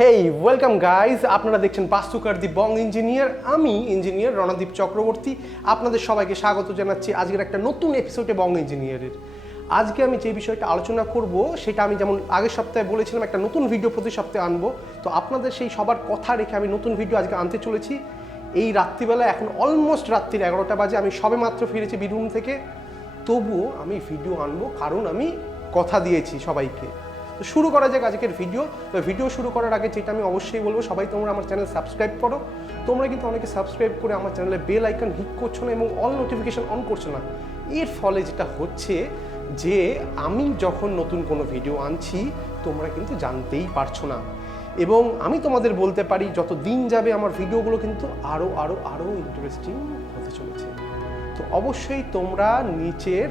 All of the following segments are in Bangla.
হেই ওয়েলকাম গাইজ, আপনারা দেখছেন বাস্তুকার দি বং ইঞ্জিনিয়ার। আমি ইঞ্জিনিয়ার রণদীপ চক্রবর্তী। আপনাদের সবাইকে স্বাগত জানাচ্ছি আজকের একটা নতুন এপিসোডে বং ইঞ্জিনিয়ারের। আজকে আমি যে বিষয়টা আলোচনা করব সেটা আমি যেমন আগের সপ্তাহে বলেছিলাম একটা নতুন ভিডিও প্রতি সপ্তাহে আনবো, তো আপনাদের সেই সবার কথা রেখে আমি নতুন ভিডিও আজকে আনতে চলেছি। এই রাত্রিবেলা এখন অলমোস্ট রাত্রির 11টা বাজে, আমি সবে মাত্র ফিরেছি বীরভূম থেকে, তবুও আমি ভিডিও আনবো কারণ আমি কথা দিয়েছি সবাইকে। তো শুরু করা যাক আজকের ভিডিও। তো ভিডিও শুরু করার আগে যেটা আমি অবশ্যই বলবো, সবাই তোমরা আমার চ্যানেল সাবস্ক্রাইব করো। তোমরা কিন্তু অনেকে সাবস্ক্রাইব করে আমার চ্যানেলে বেল আইকন হিট করছো না এবং অল নোটিফিকেশন অন করছো না। এর ফলে যেটা হচ্ছে যে আমি যখন নতুন কোনো ভিডিও আনছি তোমরা কিন্তু জানতেই পারছো না, এবং আমি তোমাদের বলতে পারি যত দিন যাবে আমার ভিডিওগুলো কিন্তু আরও আরও আরও ইন্টারেস্টিং হতে চলেছে। তো অবশ্যই তোমরা নিচের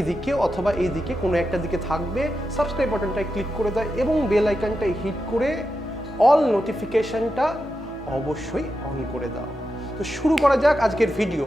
এদিকে অথবা এইদিকে কোনো একটা দিকে থাকবে, সাবস্ক্রাইব বাটনটায় ক্লিক করে দাও এবং বেল আইকনটায় হিট করে অল নোটিফিকেশনটা অবশ্যই অন করে দাও। তো শুরু করা যাক আজকের ভিডিও।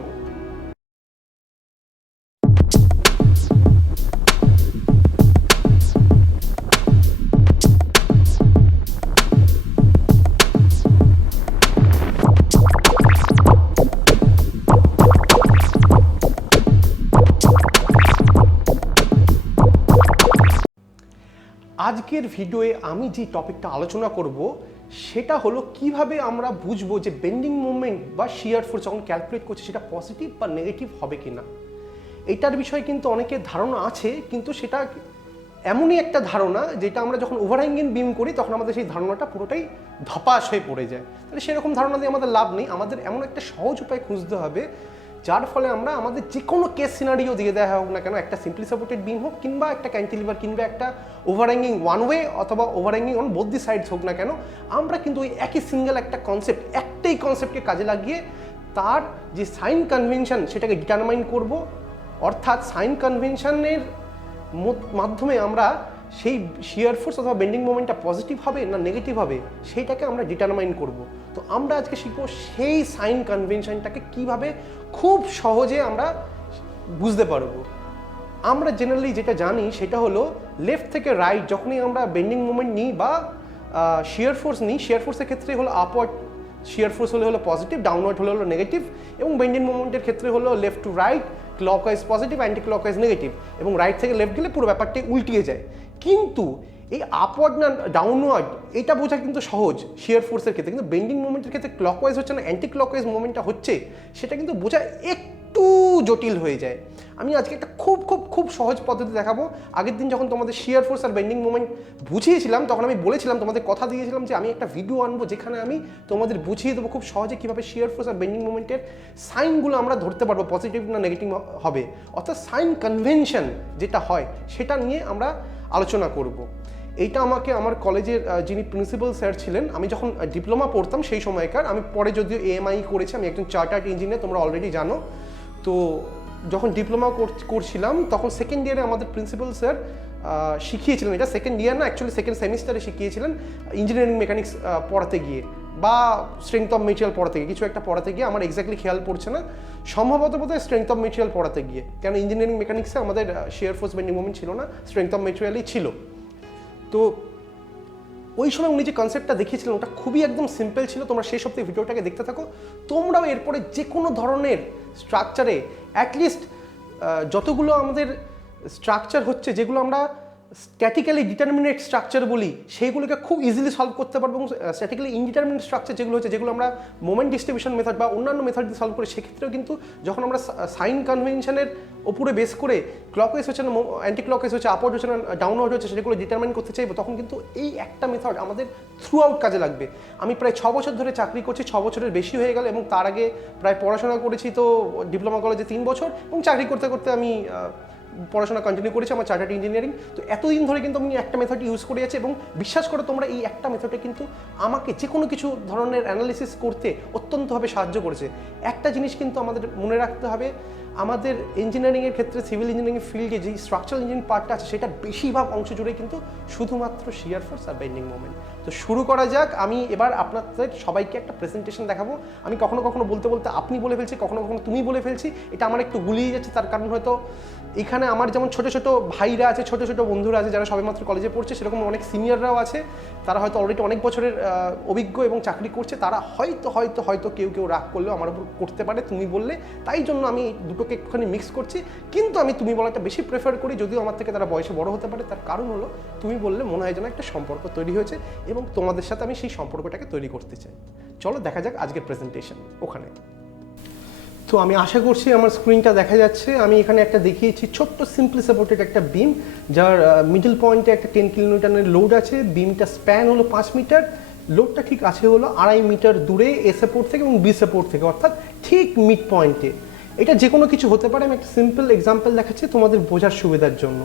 আজকের ভিডিওয়ে আমি যে টপিকটা আলোচনা করব সেটা হলো কিভাবে আমরা বুঝবো যে বেন্ডিং মুভমেন্ট বা শিয়ার ফোর্স যখন ক্যালকুলেট করছি সেটা পজিটিভ বা নেগেটিভ হবে কিনা। এটার বিষয়ে কিন্তু অনেকের ধারণা আছে, কিন্তু সেটা এমনই একটা ধারণা যেটা আমরা যখন ওভারহ্যাঙ্গিং বিম করি তখন আমাদের সেই ধারণাটা পুরোটাই ধপাস হয়ে পড়ে যায়। তাহলে সেরকম ধারণা দিয়ে আমাদের লাভ নেই, আমাদের এমন একটা সহজ উপায় খুঁজতে হবে যার ফলে আমরা আমাদের যে কোনো কেস সিনারিও দিয়ে দেওয়া হোক না কেন, একটা সিম্পলি সাপোর্টেড বিম হোক কিংবা একটা ক্যান্টিলিভার কিংবা একটা ওভারহ্যাঙ্গিং ওয়ান ওয়ে অথবা ওভারহ্যাঙ্গিং অন বোথ দি সাইডস হোক না কেন, আমরা কিন্তু ওই একই সিঙ্গেল একটা কনসেপ্ট, একটাই কনসেপ্টকে কাজে লাগিয়ে তার যে সাইন কনভেনশন সেটাকে ডিটারমাইন করব। অর্থাৎ সাইন কনভেনশনের মাধ্যমে আমরা সেই শিয়ার ফোর্স অথবা বেন্ডিং মোমেন্টটা পজিটিভ হবে না নেগেটিভ হবে সেইটাকে আমরা ডিটারমাইন করব। তো আমরা আজকে শিখব সেই সাইন কনভেনশনটাকে কিভাবে খুব সহজে আমরা বুঝতে পারবো। আমরা জেনারেলি যেটা জানি সেটা হলো লেফট থেকে রাইট যখনই আমরা বেন্ডিং মোমেন্ট নিই বা শিয়ার ফোর্স নিই, শিয়ার ফোর্সের ক্ষেত্রে হলো আপওয়ার্ড শিয়ার ফোর্স হলো পজিটিভ, ডাউনওয়ার্ড হলো নেগেটিভ, এবং বেন্ডিং মোমেন্টের ক্ষেত্রে হলো left to right, clockwise positive, anti clockwise negative, এবং রাইট থেকে লেফট গেলে পুরো ব্যাপারটাই উল্টিয়ে যায়। কিন্তু এই আপওয়ার্ড না ডাউনওয়ার্ড এটা বোঝা কিন্তু সহজ শিয়ার ফোর্সের ক্ষেত্রে, কিন্তু বেন্ডিং মোমেন্টের ক্ষেত্রে ক্লকওয়াইজ হচ্ছে না অ্যান্টি ক্লকওয়াইজ মোমেন্টটা হচ্ছে সেটা কিন্তু বোঝা একটু জটিল হয়ে যায়। আমি আজকে একটা খুব খুব খুব সহজ পদ্ধতি দেখাবো। আগের দিন যখন তোমাদের শিয়ার ফোর্স আর বেন্ডিং মোমেন্ট বুঝিয়েছিলাম তখন আমি বলেছিলাম, তোমাদের কথা দিয়েছিলাম যে আমি একটা ভিডিও আনবো যেখানে আমি তোমাদের বুঝিয়ে দেবো খুব সহজে কীভাবে শিয়ার ফোর্স আর বেন্ডিং মোমেন্টের সাইনগুলো আমরা ধরতে পারবো পজিটিভ না নেগেটিভ হবে, অর্থাৎ সাইন কনভেনশন যেটা হয় সেটা নিয়ে আমরা আলোচনা করব। এইটা আমাকে আমার কলেজের যিনি প্রিন্সিপাল স্যার ছিলেন, আমি যখন ডিপ্লোমা পড়তাম সেই সময়কার, আমি পরে যদিও এএমআই করেছি, আমি একজন চার্টার্ড ইঞ্জিনিয়ার তোমরা অলরেডি জানো। তো যখন ডিপ্লোমা করছিলাম তখন সেকেন্ড ইয়ারে আমাদের প্রিন্সিপাল স্যার শিখিয়েছিলেন, এটা সেকেন্ড ইয়ার না অ্যাকচুয়ালি সেকেন্ড সেমিস্টারে শিখিয়েছিলেন, ইঞ্জিনিয়ারিং মেকানিক্স পড়াতে গিয়ে বা স্ট্রেংথ অফ মেটেরিয়াল পড়াতে গিয়ে, কিছু একটা পড়াতে গিয়ে, আমার এক্স্যাক্টলি খেয়াল পড়ছে না, সম্ভবত বোধহয় স্ট্রেংথ অফ মেটেরিয়াল পড়াতে গিয়ে, কেন ইঞ্জিনিয়ারিং মেকানিক্সে আমাদের শিয়ার ফোর্স বেন্ডিং মোমেন্ট ছিল না, স্ট্রেংথ অফ মেটেরিয়ালই ছিল। তো ওই সময় উনি যে কনসেপ্টটা দেখিয়েছিলেন ওটা খুবই একদম সিম্পল ছিল। তোমরা সেই সপ্তাহে ভিডিওটাকে দেখতে থাকো, তোমরাও এরপরে যে কোনো ধরনের স্ট্রাকচারে অ্যাটলিস্ট যতগুলো আমাদের স্ট্রাকচার হচ্ছে যেগুলো আমরা স্ট্যাটিক্যালি ডিটারমিনেট স্ট্রাকচার বলি সেইগুলোকে খুব ইজিলি সলভ করতে পারবো, এবং স্ট্যাটিক্যালি ইনডিটারমিনেট স্ট্রাকচার যেগুলো হচ্ছে যেগুলো আমরা মোমেন্ট ডিস্ট্রিবিউশন মেথড বা অন্যান্য মেথড দিয়ে সলভ করি, সেক্ষেত্রেও কিন্তু যখন আমরা সাইন কনভেনশনের ওপরে বেস করে ক্লকওয়াইজ হচ্ছে না অ্যান্টি ক্লকওয়াইজ হচ্ছে আপওয়ার্ড হচ্ছে না ডাউনওয়ার্ড হচ্ছে সেগুলো ডিটারমাইন করতে চাইবো, তখন কিন্তু এই একটা মেথড আমাদের থ্রু আউট কাজে লাগবে। আমি প্রায় 6 বছর ধরে চাকরি করছি, 6 বছরের বেশি হয়ে গেল, এবং তার আগে প্রায় পড়াশোনা করেছি তো ডিপ্লোমা কলেজে 3 বছর, এবং চাকরি করতে করতে আমি পড়াশোনা কন্টিনিউ করেছি আমার চার্টার্ড ইঞ্জিনিয়ারিং। তো এতদিন ধরে কিন্তু আমি একটা মেথড ইউজ করে আছি, এবং বিশ্বাস করো তোমরা এই একটা মেথডে কিন্তু আমাকে যে কোনো কিছু ধরনের অ্যানালিসিস করতে অত্যন্তভাবে সাহায্য করেছে। একটা জিনিস কিন্তু আমাদের মনে রাখতে হবে, আমাদের ইঞ্জিনিয়ারিংয়ের ক্ষেত্রে সিভিল ইঞ্জিনিয়ারিং ফিল্ডে যে স্ট্রাকচারাল ইঞ্জিনিয়ারিং পার্টটা আছে সেটার বেশিরভাগ অংশ জুড়ে কিন্তু শুধুমাত্র শিয়ার ফোর্স আর বেন্ডিং মোমেন্ট। তো শুরু করা যাক। আমি এবার আপনাদের সবাইকে একটা প্রেজেন্টেশন দেখাবো। আমি কখনো কখনো বলতে বলতে আপনি বলে ফেলছি, কখনো কখনো তুমি বলে ফেলছি, এটা আমার একটু গুলিয়ে যাচ্ছে। তার কারণ হয়তো এখানে আমার যেমন ছোটো ছোটো ভাইরা আছে, ছোটো ছোটো বন্ধুরা আছে যারা সবেমাত্র কলেজে পড়ছে, সেরকম অনেক সিনিয়ররাও আছে, তারা হয়তো অলরেডি অনেক বছরের অভিজ্ঞ এবং চাকরি করছে। তারা হয়তো কেউ রাগ করলেও আমার উপর করতে পারে তুমি বললে, তাই জন্য আমি দুটোকে একটুখানি মিক্স করছি। কিন্তু আমি তুমি বলাটা বেশি প্রেফার করি, যদিও আমার থেকে তারা বয়সে বড় হতে পারে। তার কারণ হলো তুমি বললে মনে হয় যেন একটা সম্পর্ক তৈরি হয়েছে এবং তোমাদের সাথে আমি সেই সম্পর্কটাকে তৈরি করতে চাই। চলো দেখা যাক আজকের প্রেজেন্টেশন ওখানে। তো আমি আশা করছি আমার স্ক্রিনটা দেখা যাচ্ছে। আমি এখানে একটা দেখিয়েছি ছোট্ট সিম্পলি সাপোর্টেড একটা বিম, যার মিডল পয়েন্টে একটা 10 কিলোনিউটনের লোড আছে। বিমটা স্প্যান হলো 5 মিটার, লোডটা ঠিক আছে হলো 2.5 মিটার দূরে এ সাপোর্ট থেকে এবং বি সাপোর্ট থেকে, অর্থাৎ ঠিক মিড পয়েন্টে। এটা যে কোনো কিছু হতে পারে। আমি একটা সিম্পল এক্সাম্পল দেখাচ্ছি তোমাদের বোঝার সুবিধার জন্য।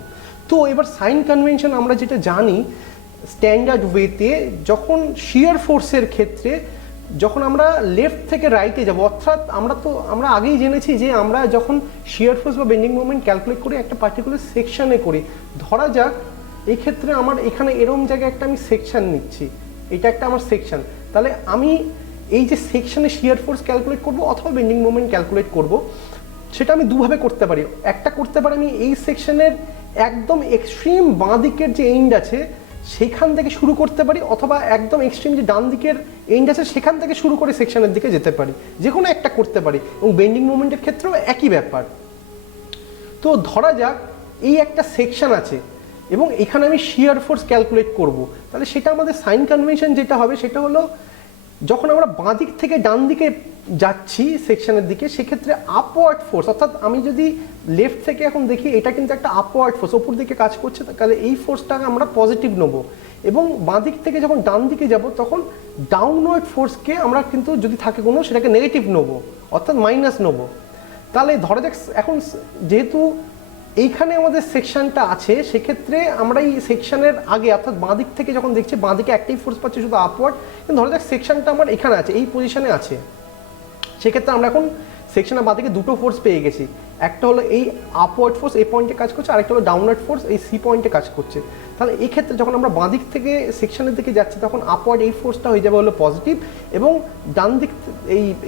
তো এবার সাইন কনভেনশন আমরা যেটা জানি স্ট্যান্ডার্ড ওয়েতে, যখন শিয়ার ফোর্সের ক্ষেত্রে যখন আমরা লেফট থেকে রাইটে যাব, অর্থাৎ আমরা আগেই জেনেছি যে আমরা যখন শিয়ার ফোর্স বা বেন্ডিং মোমেন্ট ক্যালকুলেট করি একটা পার্টিকুলার সেকশনে করি। ধরা যাক এই ক্ষেত্রে আমার এখানে এরম জায়গায় একটা আমি সেকশন নিচ্ছি, এটা একটা আমার সেকশন। তাহলে আমি এই যে সেকশনে শিয়ার ফোর্স ক্যালকুলেট করব অথবা বেন্ডিং মোমেন্ট ক্যালকুলেট করব, সেটা আমি দুভাবে করতে পারি। একটা করতে পারি আমি এই সেকশনের একদম এক্সট্রিম বাঁ দিকের যে এন্ড আছে সেখান থেকে শুরু করতে পারি, অথবা একদম এক্সট্রিম যে ডান দিকের এন্ড আছে সেখান থেকে শুরু করে সেকশনের দিকে যেতে পারি। যে কোনো একটা করতে পারি, এবং বেন্ডিং মোমেন্টের ক্ষেত্রেও একই ব্যাপার। তো ধরা যাক এই একটা সেকশন আছে এবং এখানে আমি শিয়ার ফোর্স ক্যালকুলেট করব, তাহলে সেটা আমাদের সাইন কনভেনশন যেটা হবে সেটা হলো যখন আমরা বাঁ দিক থেকে ডান দিকে যাচ্ছি সেকশনের দিকে, সেক্ষেত্রে আপওয়ার্ড ফোর্স, অর্থাৎ আমি যদি লেফট থেকে এখন দেখি এটা কিন্তু একটা আপওয়ার্ড ফোর্স ওপর দিকে কাজ করছে, তাহলে এই ফোর্সটাকে আমরা পজিটিভ নেব। এবং বাঁ দিক থেকে যখন ডান দিকে যাব তখন ডাউনওয়ার্ড ফোর্সকে আমরা কিন্তু যদি থাকে কোনো সেটাকে নেগেটিভ নেব, অর্থাৎ মাইনাস নেব। তাহলে ধরা যাক এখন যেহেতু এইখানে আমাদের সেকশনটা আছে, সেক্ষেত্রে আমরা এই সেকশনের আগে অর্থাৎ বাঁ দিক থেকে যখন দেখছি বাঁ দিকে একটাই ফোর্স পাচ্ছি শুধু আপওয়ার্ড, কিন্তু ধরা যাক সেকশনটা আমার এখানে আছে, এই পজিশনে আছে, সেক্ষেত্রে আমরা এখন সেকশনের বাঁ দিকে দুটো ফোর্স পেয়ে গেছি। একটা হলো এই আপওয়ার্ড ফোর্স এই পয়েন্টে কাজ করছে, আরেকটা হলো ডাউনওয়ার্ড ফোর্স এই সি পয়েন্টে কাজ করছে। তাহলে এই ক্ষেত্রে যখন আমরা বাঁ দিক থেকে সেকশনের দিকে যাচ্ছি তখন আপওয়ার্ড এই ফোর্সটা হয়ে যাবে হলো পজিটিভ, এবং ডান দিক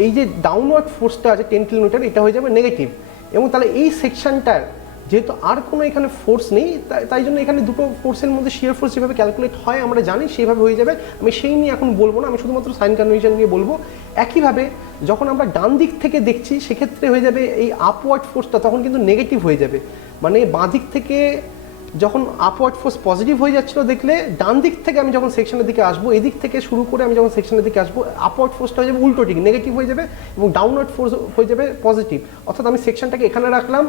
এই যে ডাউনওয়ার্ড ফোর্সটা আছে 10 কিলোমিটার এটা হয়ে যাবে নেগেটিভ। এবং তাহলে এই সেকশনটার যেহেতু আর কোনো এখানে ফোর্স নেই, তাই জন্য এখানে দুটো ফোর্সের মধ্যে শিয়ার ফোর্স যেভাবে ক্যালকুলেট হয় আমরা জানি সেইভাবে হয়ে যাবে। আমি সেই নিয়ে এখন বলবো না, আমি শুধুমাত্র সাইন কনভেনশন নিয়ে বলবো। একইভাবে যখন আমরা ডান দিক থেকে দেখছি সেক্ষেত্রে হয়ে যাবে এই আপওয়ার্ড ফোর্সটা তখন কিন্তু নেগেটিভ হয়ে যাবে। মানে বাঁ দিক থেকে যখন আপওয়ার্ড ফোর্স পজিটিভ হয়ে যাচ্ছিলো দেখলে, ডান দিক থেকে আমি যখন সেকশনের দিকে আসবো, এদিক থেকে শুরু করে আমি যখন সেকশনের দিকে আসবো আপওয়ার্ড ফোর্সটা হয়ে যাবে উল্টো দিক নেগেটিভ হয়ে যাবে, এবং ডাউনওয়ার্ড ফোর্স হয়ে যাবে পজিটিভ। অর্থাৎ আমি সেকশনটাকে এখানে রাখলাম,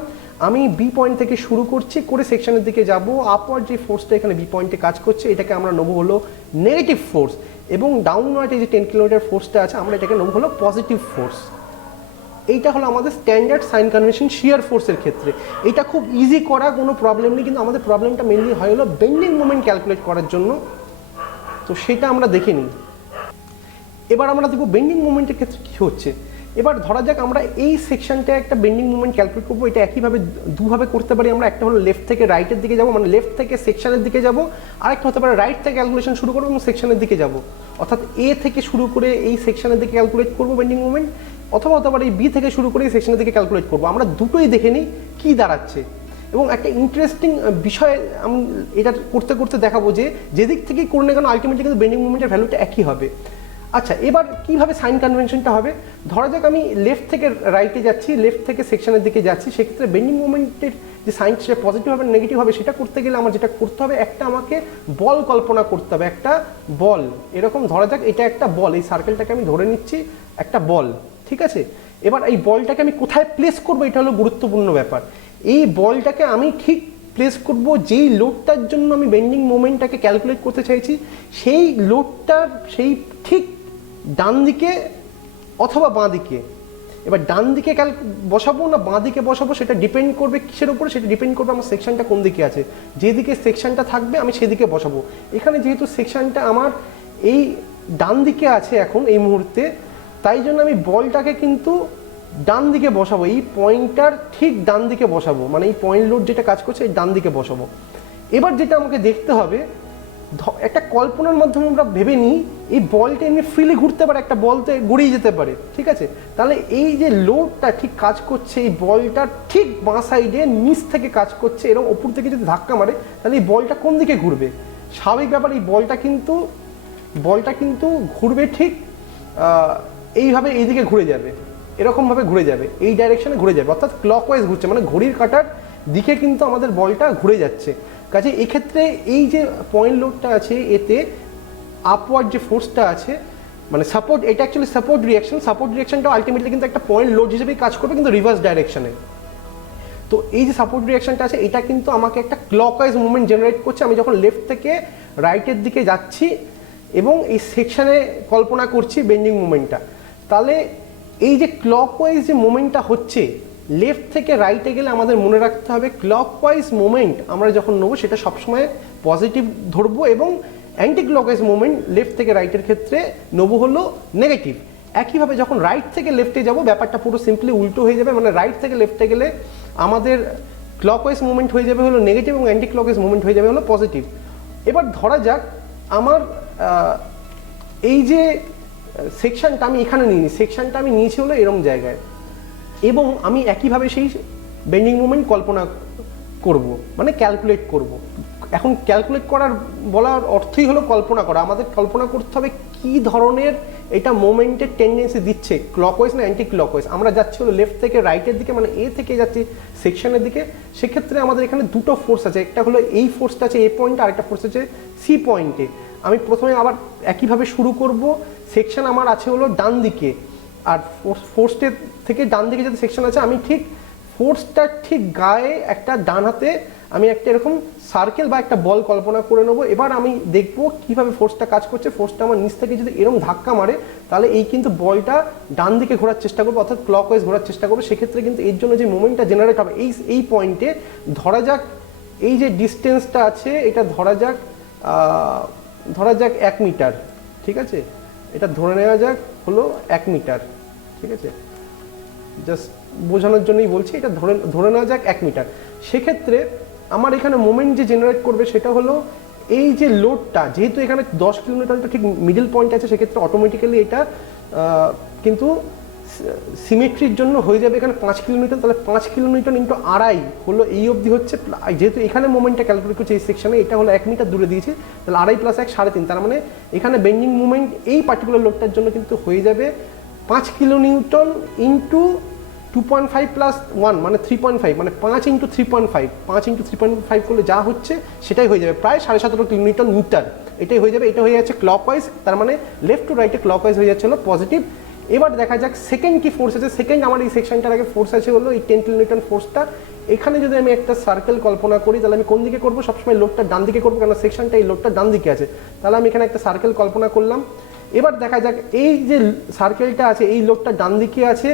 আমি বি পয়েন্ট থেকে শুরু করছি করে সেকশনের দিকে যাব, আপওয়ার্ড যে ফোর্সটা এখানে বি পয়েন্টে কাজ করছে এটাকে আমরা নেবো হলো নেগেটিভ ফোর্স, এবং ডাউনওয়ার্ড এই যে 10 কিলোমিটার ফোর্সটা আছে আমরা এটাকে নেবো হলো পজিটিভ ফোর্স। এইটা হলো আমাদের স্ট্যান্ডার্ড সাইন কনভেনশন শিয়ার ফোর্সের ক্ষেত্রে। এটা খুব ইজি করা, কোনো প্রবলেম নেই, কিন্তু আমাদের প্রবলেমটা মেনলি হয় হলো বেন্ডিং মোমেন্ট ক্যালকুলেট করার জন্য। তো সেটা আমরা দেখে নিই। এবার আমরা দেখব বেন্ডিং মোমেন্টের ক্ষেত্রে কী হচ্ছে। এবার ধরা যাক আমরা এই সেকশনটা একটা বেন্ডিং মোমেন্ট ক্যালকুলেট করবো। এটা একইভাবে দুভাবে করতে পারি আমরা। একটা হলো লেফট থেকে রাইটের দিকে যাব, মানে লেফট থেকে সেকশনের দিকে যাব, আরেকটা হতে পারে রাইট থেকে ক্যালকুলেশন শুরু করবো এবং সেকশনের দিকে যাব, অর্থাৎ এ থেকে শুরু করে এই সেকশনের দিকে ক্যালকুলেট করবো বেন্ডিং মোমেন্ট, অথবা হতে পারে এই বি থেকে শুরু করে এই সেকশনের দিকে ক্যালকুলেট করবো। আমরা দুটোই দেখে নিই কী দাঁড়াচ্ছে। এবং একটা ইন্টারেস্টিং বিষয় আমি এটা করতে করতে দেখাবো যে যেদিক থেকেই করে না কেন আলটিমেটলি কিন্তু বেন্ডিং মোমেন্টের ভ্যালুটা একই হবে। আচ্ছা, এবার কীভাবে সাইন কনভেনশনটা হবে। ধরা যাক আমি লেফট থেকে রাইটে যাচ্ছি, লেফট থেকে সেকশনের দিকে যাচ্ছি, সেক্ষেত্রে বেন্ডিং মোমেন্টের যে সাইন সেটা পজিটিভ হবে নেগেটিভ হবে সেটা করতে গেলে আমার যেটা করতে হবে, একটা আমাকে বল কল্পনা করতে হবে। একটা বল এরকম ধরা যাক এটা একটা বল, এই সার্কেলটাকে আমি ধরে নিচ্ছি একটা বল, ঠিক আছে। এবার এই বলটাকে আমি কোথায় প্লেস করবো এটা হলো গুরুত্বপূর্ণ ব্যাপার। এই বলটাকে আমি ঠিক প্লেস করব যেই লোডটার জন্য আমি বেন্ডিং মোমেন্টটাকে ক্যালকুলেট করতে চাইছি, সেই লোডটার সেই ঠিক ডান দিকে অথবা বাঁ দিকে। এবার ডান দিকে বসাবো না বাঁ দিকে বসাবো সেটা ডিপেন্ড করবে কিসের উপরে, সেটা ডিপেন্ড করবে আমার সেকশনটা কোন দিকে আছে। যেদিকে সেকশনটা থাকবে আমি সেদিকে বসাবো। এখানে যেহেতু সেকশনটা আমার এই ডান দিকে আছে এখন এই মুহূর্তে, তাই জন্য আমি বলটাকে কিন্তু ডান দিকে বসাবো, এই পয়েন্টটার ঠিক ডান দিকে বসাবো, মানে এই পয়েন্ট লোড যেটা কাজ করছে এই ডান দিকে বসাবো। এবার যেটা আমাকে দেখতে হবে, একটা কল্পনার মাধ্যমে আমরা ভেবে নিই এই বলটা এমনি ফ্রিলি ঘুরতে পারে, একটা বলতে গড়িয়ে যেতে পারে, ঠিক আছে? তাহলে এই যে লোডটা ঠিক কাজ করছে, এই বলটা ঠিক বাঁ সাইডে নিচ থেকে কাজ করছে, এরকম ওপর থেকে যদি ধাক্কা মারে তাহলে এই বলটা কোন দিকে ঘুরবে? স্বাভাবিক ব্যাপার, এই বলটা কিন্তু ঘুরবে ঠিক এইভাবে, এইদিকে ঘুরে যাবে, এরকমভাবে ঘুরে যাবে, এই ডাইরেকশনে ঘুরে যাবে, অর্থাৎ ক্লকওয়াইজ ঘুরছে, মানে ঘড়ির কাঁটার দিকে কিন্তু আমাদের বলটা ঘুরে যাচ্ছে। কাজে এক্ষেত্রে এই যে পয়েন্ট লোডটা আছে, এতে আপওয়ার্ড যে ফোর্সটা আছে, মানে সাপোর্ট, এটা অ্যাকচুয়ালি সাপোর্ট রিয়াকশনটা আলটিমেটলি কিন্তু একটা পয়েন্ট লোড হিসেবেই কাজ করবে, কিন্তু রিভার্স ডাইরেকশনে। তো এই যে সাপোর্ট রিয়াকশনটা আছে, এটা কিন্তু আমাকে একটা ক্লকওয়াইজ মুভমেন্ট জেনারেট করছে। আমি যখন লেফট থেকে রাইটের দিকে যাচ্ছি এবং এই সেকশানে কল্পনা করছি বেন্ডিং মুভমেন্টটা, তাহলে এই যে ক্লকওয়াইজ যে মুভমেন্টটা হচ্ছে, লেফট থেকে রাইটে গেলে আমাদের মনে রাখতে হবে ক্লকওয়াইজ মুভমেন্ট আমরা যখন নেবো সেটা সবসময় পজিটিভ ধরবো, এবং অ্যান্টি ক্লকওয়াইজ মুভমেন্ট লেফট থেকে রাইটের ক্ষেত্রে নেবো হলো নেগেটিভ। একইভাবে যখন রাইট থেকে লেফটে যাব, ব্যাপারটা পুরো সিম্পলি উল্টো হয়ে যাবে, মানে রাইট থেকে লেফটে গেলে আমাদের ক্লকওয়াইজ মুভমেন্ট হয়ে যাবে হলো নেগেটিভ এবং অ্যান্টি ক্লকওয়াইজ মুভমেন্ট হয়ে যাবে হলো পজিটিভ। এবার ধরা যাক আমার এই যে সেকশনটা আমি এখানে নিইনি, সেকশনটা আমি নিয়েছি হলো এরম জায়গায়, এবং আমি একইভাবে সেই বেন্ডিং মুভমেন্ট কল্পনা করব, মানে ক্যালকুলেট করব। এখন ক্যালকুলেট করার বলার অর্থই হলো কল্পনা করা। আমাদের কল্পনা করতে হবে কী ধরনের এটা মোমেন্টের টেন্ডেন্সি দিচ্ছে, ক্লকওয়াইজ না অ্যান্টি ক্লকওয়াইজ। আমরা যাচ্ছি হলো লেফট থেকে রাইটের দিকে, মানে এ থেকে যাচ্ছি সেকশনের দিকে। সেক্ষেত্রে আমাদের এখানে দুটো ফোর্স আছে, একটা হলো এই ফোর্সটা আছে এ পয়েন্টে, আরেকটা ফোর্স আছে সি পয়েন্টে। আমি প্রথমে আবার একইভাবে শুরু করব, সেকশন আমার আছে হলো ডান দিকে, আর ফোর্সটের থেকে ডান দিকে যদি সেকশন আছে, আমি ঠিক ফোর্সটার ঠিক গায়ে একটা ডান হাতে আমি একটা এরকম সার্কেল বা একটা বল কল্পনা করে নেবো। এবার আমি দেখবো কিভাবে ফোর্সটা কাজ করছে। ফোর্সটা আমার নিচ থেকে যদি এরকম ধাক্কা মারে, তাহলে এই কিন্তু বলটা ডান দিকে ঘোরার চেষ্টা করবো, অর্থাৎ ক্লকওয়াইজ ঘোরার চেষ্টা করবো। সেক্ষেত্রে কিন্তু এর জন্য যে মোমেন্টটা জেনারেট হবে এই পয়েন্টে, ধরা যাক এই যে ডিস্টেন্সটা আছে এটা ধরা যাক 1 মিটার, ঠিক আছে? এটা ধরে নেওয়া যাক হলো 1 মিটার, ঠিক আছে? জাস্ট বোঝানোর জন্যই বলছি, এটা ধরে নেওয়া যাক 1 মিটার। সেক্ষেত্রে আমার এখানে মোমেন্ট যে জেনারেট করবে সেটা হলো এই যে লোডটা, যেহেতু এখানে 10 কিলোমিটারটা ঠিক মিডল পয়েন্ট আছে, সেক্ষেত্রে অটোমেটিক্যালি এটা কিন্তু সিমেট্রির জন্য হয়ে যাবে এখানে 5 কিলোমিটার। তাহলে 5 কিলোমিটার ইন্টু আড়াই হলো এই অবধি হচ্ছে, যেহেতু এখানে মোমেন্টটা ক্যালকুলেট করছে এই সেকশনে, এটা হলো 1 মিটার দূরে দিয়েছে, তাহলে আড়াই প্লাস 1 3.5। তার মানে এখানে বেন্ডিং মুভমেন্ট এই পার্টিকুলার লোডটার জন্য কিন্তু হয়ে যাবে 5 কিলো নিউটন ইন্টু 2.5 প্লাস 1 মানে 3.5, মানে 5 ইন্টু 3.5 করলে যা হচ্ছে সেটাই হয়ে যাবে প্রায় 17.5 কিলোমিটার মিটার। এটাই হয়ে যাবে, এটা হয়ে যাচ্ছে ক্লকওয়াইজ, তার মানে লেফট টু রাইটে ক্লকওয়াইজ হয়ে যাচ্ছে হলো পজিটিভ। এবার দেখা যাক সেকেন্ড কি ফোর্স আছে। সেকেন্ড আমার এই সেকশনটার আগে ফোর্স আছে হলো এই 10 কিলোনিউটন ফোর্সটা। এখানে যদি আমি একটা সার্কেল কল্পনা করি, তাহলে আমি কোন দিকে করবো? সবসময় লোডটা ডান দিকে করবো, কারণ সেকশনটা এই লোডটা ডান দিকে আছে। তাহলে আমি এখানে একটা সার্কেল কল্পনা করলাম। এবার দেখা যাক এই যে সার্কেলটা আছে, এই লোডটা ডান দিকে আছে,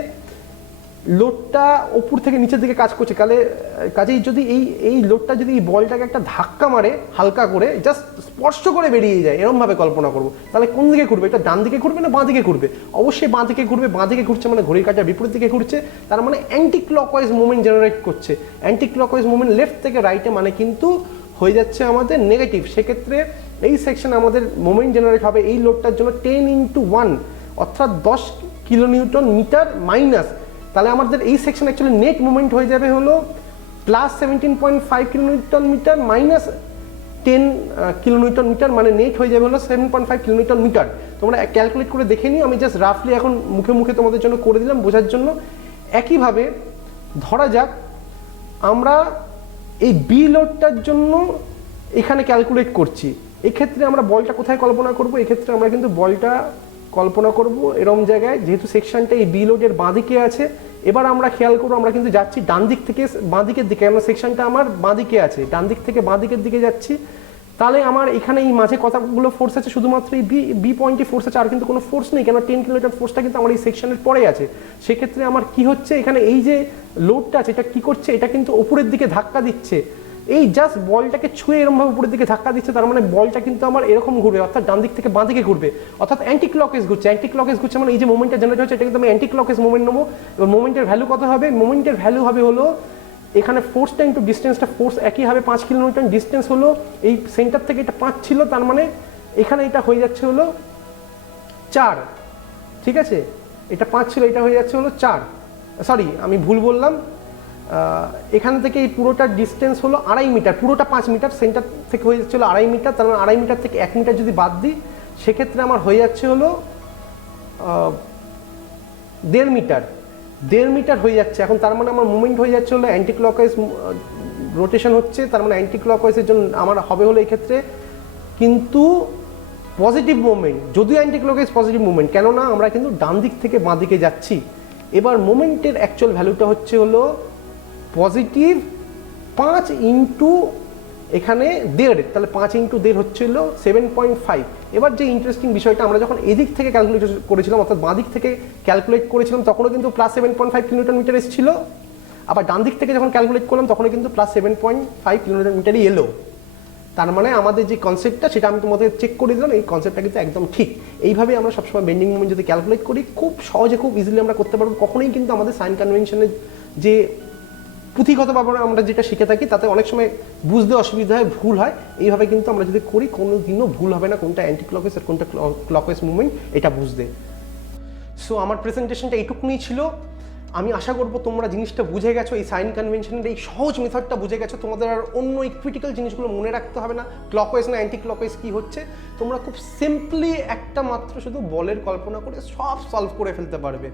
লোডটা ওপর থেকে নিচের দিকে কাজ করছে। কাজেই যদি এই লোডটা যদি এই বলটাকে একটা ধাক্কা মারে হালকা করে, জাস্ট স্পর্শ করে বেরিয়ে যায়, এরকমভাবে কল্পনা করবো, তাহলে কোন দিকে ঘুরবে? এটা ডান দিকে ঘুরবে না বাঁ দিকে ঘুরবে? অবশ্যই বাঁ দিকে ঘুরবে। বাঁ দিকে ঘুরছে মানে ঘড়ির কাঁটার বিপরীত দিকে ঘুরছে, তার মানে অ্যান্টি ক্লকওয়াইজ মুভমেন্ট জেনারেট করছে। অ্যান্টি ক্লকওয়াইজ মুভমেন্ট লেফট থেকে রাইটে মানে কিন্তু হয়ে যাচ্ছে আমাদের নেগেটিভ। সেক্ষেত্রে এই সেকশনে আমাদের মোমেন্ট জেনারেট হবে এই লোডটার জন্য 10 ইন্টু 1 অর্থাৎ 10 কিলো নিউটন মিটার মাইনাস, তাহলে আমাদের এই সেকশন অ্যাকচুয়ালি নেট মুভমেন্ট হয়ে যাবে হলো plus 17.5 kilonewton metre minus 10 kilonewton metre, মানে নেট হয়ে যাবে হলো 7.5 কিলোনিউটন মিটার। তোমরা ক্যালকুলেট করে দেখে নিও, আমি জাস্ট রাফলি এখন মুখে মুখে তোমাদের জন্য করে দিলাম বোঝার জন্য। একইভাবে ধরা যাক আমরা এই বি লোডটার জন্য এখানে ক্যালকুলেট করছি। এক্ষেত্রে আমরা বলটা কোথায় কল্পনা করব? এক্ষেত্রে আমরা কিন্তু বলটা কল্পনা করব এরম জায়গায়, যেহেতু সেকশনটা এই বি লোডের বাঁ দিকে আছে। এবার আমরা খেয়াল করবো, আমরা কিন্তু যাচ্ছি ডান দিক থেকে বাঁ দিকের দিকে, কারণ সেকশনটা আমার বাঁ দিকে আছে, ডান দিক থেকে বাঁ দিকের দিকে যাচ্ছি। তাহলে আমার এখানে এই মাঝে কতগুলো ফোর্স আছে? শুধুমাত্র এই বি পয়েন্টে ফোর্স আছে, আর কিন্তু কোনো ফোর্স নেই, কেন 10 কিলোমিটার ফোর্সটা কিন্তু আমার এই সেকশনের পরে আছে। সেক্ষেত্রে আমার কি হচ্ছে, এখানে এই যে লোডটা আছে এটা কি করছে? এটা কিন্তু ওপরের দিকে ধাক্কা দিচ্ছে, এই জাস্ট বলটাকে ছুঁয়ে এরকমভাবে উপরের দিকে ধাক্কা দিচ্ছে, তার মানে বলটা কিন্তু আমার এরকম ঘুরবে, অর্থাৎ ডান দিক থেকে বাঁ দিকে ঘুরবে, অর্থাৎ অ্যান্টি ক্লকওয়াইজ ঘুরছে। অ্যান্টি ক্লকওয়াইজ ঘুরছে মানে এই যে মোমেন্টটা জেনারেট হচ্ছে এটা কিন্তু আমি অ্যান্টি ক্লকওয়াইজ মোমেন্ট নেবো। এবার মোমেন্টের ভ্যালু কত হবে? মোমেন্টের ভ্যালু হবে হলো এখানে ফোর্সটা ইন্টু ডিস্টেন্সটা, ফোর্স একই হবে 5 কিলোমিটার, ডিস্টেন্স হলো এই সেন্টার থেকে এটা 5 ছিল, তার মানে এখানে এটা হয়ে যাচ্ছে হলো 4, ঠিক আছে? এটা 5 ছিল, এটা হয়ে যাচ্ছে হলো 4, সরি আমি ভুল বললাম, এখান থেকে এই পুরোটার ডিস্টেন্স হলো 2.5 মিটার, পুরোটা 5 মিটার, সেন্টার থেকে হয়ে যাচ্ছে হলো 2.5 মিটার, তার মানে 2.5 মিটার থেকে 1 মিটার যদি বাদ দিই সেক্ষেত্রে আমার হয়ে যাচ্ছে হলো 1.5 মিটার, 1.5 মিটার হয়ে যাচ্ছে। এখন তার মানে আমার মুভমেন্ট হয়ে যাচ্ছে হলো অ্যান্টি ক্লকওয়াইজ রোটেশন হচ্ছে, তার মানে অ্যান্টি ক্লকওয়াইজের জন্য আমার হবে হলো এই ক্ষেত্রে কিন্তু পজিটিভ মুভমেন্ট, যদিও অ্যান্টি ক্লকওয়াইজ পজিটিভ মুভমেন্ট, কেননা আমরা কিন্তু ডান দিক থেকে বাঁ দিকে যাচ্ছি। এবার মোমেন্টের অ্যাকচুয়াল ভ্যালুটা হচ্ছে হলো পজিটিভ 5 ইন্টু এখানে 1.5, তাহলে 5 ইন্টু 1.5 হচ্ছে হলো 7.5। এবার যে ইন্টারেস্টিং বিষয়টা, আমরা যখন এদিক থেকে ক্যালকুলেট করেছিলাম অর্থাৎ বাঁ দিক থেকে ক্যালকুলেট করেছিলাম তখনও কিন্তু প্লাস 7.5 কিলোমিটার মিটার এসেছিল, আবার ডান দিক থেকে যখন ক্যালকুলেট করলাম তখনও কিন্তু প্লাস 7.5 কিলোমিটার মিটারই এলো। তার মানে আমাদের যে কনসেপ্টটা সেটা আমি তোমাদের চেক করে দিলাম, এই কনসেপ্টটা কিন্তু একদম ঠিক। এইভাবে আমরা সবসময় বেন্ডিং মুভমেন্ট যদি ক্যালকুলেট করি খুব সহজে খুব ইজিলি আমরা করতে পারবো। কখনোই কিন্তু আমাদের সাইন কনভেনশনের যে পুঁথিগতভাবে আমরা যেটা শিখে থাকি তাতে অনেক সময় বুঝতে অসুবিধা হয়, ভুল হয়। এইভাবে কিন্তু আমরা যদি করি কোনো দিনও ভুল হবে না কোনটা অ্যান্টি ক্লকওয়াইজ আর কোনটা ক্লকওয়াইজ মুভমেন্ট এটা বুঝতে। সো আমার প্রেজেন্টেশনটা এইটুকুনি ছিল। আমি আশা করবো তোমরা জিনিসটা বুঝে গেছো, এই সাইন কনভেনশনের এই সহজ মেথডটা বুঝে গেছো। তোমাদের আর অন্য এই ক্রিটিক্যাল জিনিসগুলো মনে রাখতে হবে না, ক্লকওয়াইজ না অ্যান্টি ক্লকওয়াইজ কী হচ্ছে। তোমরা খুব সিম্পলি একটা মাত্র শুধু বলের কল্পনা করে সব সলভ করে ফেলতে পারবে।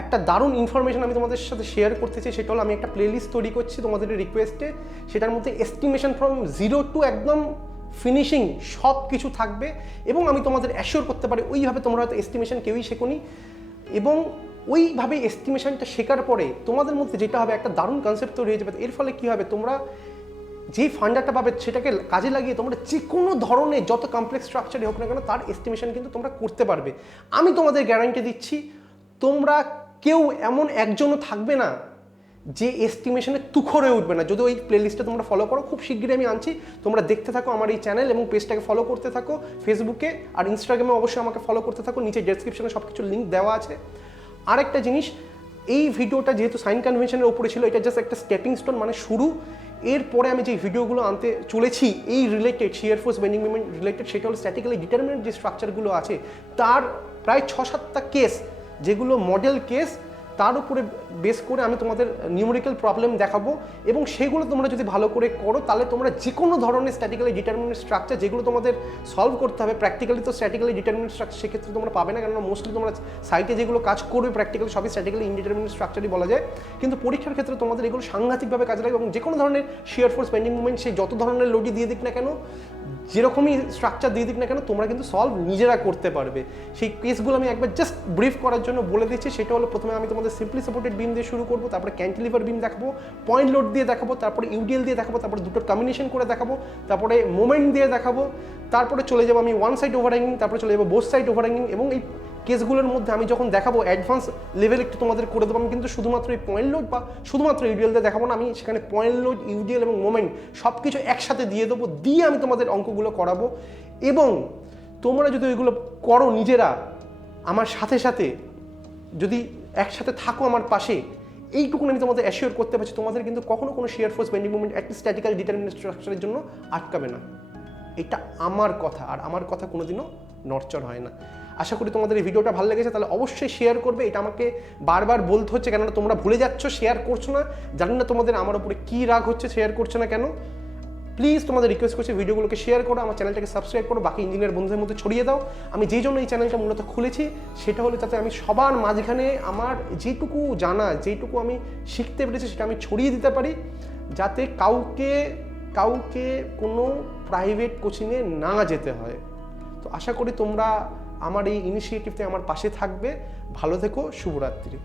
একটা দারুণ ইনফরমেশন আমি তোমাদের সাথে শেয়ার করতে চাই, সেটা হলো আমি একটা প্লেলিস্ট তৈরি করছি তোমাদের রিকোয়েস্টে। সেটার মধ্যে এস্টিমেশন ফ্রম 0 টু একদম ফিনিশিং সব কিছু থাকবে, এবং আমি তোমাদের অ্যাসিওর করতে পারি ওইভাবে তোমরা হয়তো এস্টিমেশন কেউই শেখোনি, এবং ওইভাবে এস্টিমেশনটা শেখার পরে তোমাদের মধ্যে যেটা হবে একটা দারুণ কনসেপ্ট তৈরি হয়ে যাবে। এর ফলে কী হবে, তোমরা যে ফান্ডাটা পাবে সেটাকে কাজে লাগিয়ে তোমরা যে কোনো ধরনের যত কমপ্লেক্স স্ট্রাকচারই হোক না কেন তার এস্টিমেশন কিন্তু তোমরা করতে পারবে। আমি তোমাদের গ্যারান্টি দিচ্ছি তোমরা কেউ এমন একজনও থাকবে না যে এস্টিমেশনে তুখরে উঠবে না, যদি ওই প্লেলিস্টটা তোমরা ফলো করো। খুব শীঘ্রই আমি আনছি, তোমরা দেখতে থাকো আমার এই চ্যানেল এবং পেজটাকে ফলো করতে থাকো। ফেসবুকে আর ইনস্টাগ্রামে অবশ্যই আমাকে ফলো করতে থাকো, নিচে ডেসক্রিপশনে সব কিছু লিঙ্ক দেওয়া আছে। আরেকটা জিনিস, এই ভিডিওটা যেহেতু সাইন কনভেনশনের উপরে ছিল, এটা জাস্ট একটা স্টেপিং স্টোন, মানে শুরু। এরপরে আমি যে ভিডিওগুলো আনতে চলেছি এই related shear force bending movement related, সেটা হলো স্ট্যাটিক্যালি ডিটারমিনেন্ট যে স্ট্রাকচারগুলো আছে তার প্রায় 6-7টা কেস, যেগুলো মডেল কেস, তার উপরে বেস করে আমি তোমাদের নিউমেরিক্যাল প্রবলেম দেখাবো, এবং সেগুলো তোমরা যদি ভালো করে করো তাহলে তোমরা যে কোনো ধরনের স্ট্যাটিক্যালি ডিটারমিনেন্ট স্ট্রাকচার যেগুলো তোমাদের সলভ করতে হবে, প্র্যাকটিক্যালি তো স্ট্যাটিক্যালি ডিটারমিনেন্ট স্ট্রাকচার সেক্ষেত্রে তোমরা পাবে না, কেননা মোস্টলি তোমরা সাইটে যেগুলো কাজ করবে প্র্যাকটিক্যালি সবই স্ট্যাটিক্যালি ইনডিটারমিনেন্ট স্ট্রাকচারই বলা যায়, কিন্তু পরীক্ষার ক্ষেত্রে তোমাদের এগুলো সাংঘাতিকভাবে কাজে লাগে। এবং যে কোনো ধরনের শিয়ার ফোর্স বেন্ডিং মুভমেন্ট সে যত ধরনের লোডই দিয়ে দিক না কেন, যেরকমই স্ট্রাকচার দিয়ে দিক না কেন, তোমরা কিন্তু সলভ নিজেরা করতে পারবে। সেই কেসগুলো আমি একবার জাস্ট ব্রিফ করার জন্য বলে দিচ্ছি। সেটা হলো, প্রথমে আমি তোমাদের সিম্পলি সাপোর্টেড বিম দিয়ে শুরু করবো, তারপরে ক্যান্টিলিভার বিম দেখাবো, পয়েন্ট লোড দিয়ে দেখাবো, তারপরে ইউডিএল দিয়ে দেখাবো, তারপরে দুটোর কম্বিনেশন করে দেখাবো, তারপরে মোমেন্ট দিয়ে দেখাবো, তারপরে চলে যাবো আমি ওয়ান সাইড ওভারহ্যাঙ্গিং, তারপরে চলে যাবো বোথ সাইড ওভারহ্যাঙ্গিং। এবং এই কেসগুলোর মধ্যে আমি যখন দেখাবো অ্যাডভান্স লেভেল একটু তোমাদের করে দেবো। আমি কিন্তু শুধুমাত্র এই পয়েন্ট লোড বা শুধুমাত্র ইউডিএল দিয়ে দেখাবো না, আমি সেখানে পয়েন্ট লোড, ইউডিএল এবং মোমেন্ট সব কিছু একসাথে দিয়ে দেবো, দিয়ে আমি তোমাদের অঙ্কগুলো করাবো। এবং তোমরা যদি ওইগুলো করো নিজেরা আমার সাথে সাথে, যদি একসাথে থাকো আমার পাশে, এইটুকুন আমি তোমাদের অ্যাসিওর করতে পারছি তোমাদের কিন্তু কখনো কোনো shear force bending movement at least স্ট্যাটিক্যাল determinant স্ট্রাকচারের জন্য আটকাবে না। এটা আমার কথা, আর আমার কথা কোনোদিনও নড়চড় হয় না। আশা করি তোমাদের এই ভিডিওটা ভালো লেগেছে, তাহলে অবশ্যই শেয়ার করবে। এটা আমাকে বারবার বলতে হচ্ছে, কেননা তোমরা ভুলে যাচ্ছ, শেয়ার করছো না। জানি না তোমাদের আমার উপরে কী রাগ হচ্ছে, শেয়ার করছো না কেন। প্লিজ তোমাদের রিকোয়েস্ট করছি ভিডিওগুলোকে শেয়ার করো, আমার চ্যানেলটাকে সাবস্ক্রাইব করো, বাকি ইঞ্জিনিয়ার বন্ধুদের মধ্যে ছড়িয়ে দাও। আমি যেই জন্য এই চ্যানেলটা মূলত খুলেছি সেটা হলো যাতে আমি সবার মাঝখানে আমার যেটুকু জানা, যেটুকু আমি শিখতে পেরেছি সেটা আমি ছড়িয়ে দিতে পারি, যাতে কাউকে কোনো প্রাইভেট কোচিংয়ে না যেতে হয়। তো আশা করি তোমরা আমার এই ইনিশিয়েটিভতে আমার পাশে থাকবে। ভালো থেকো, শুভরাত্রি।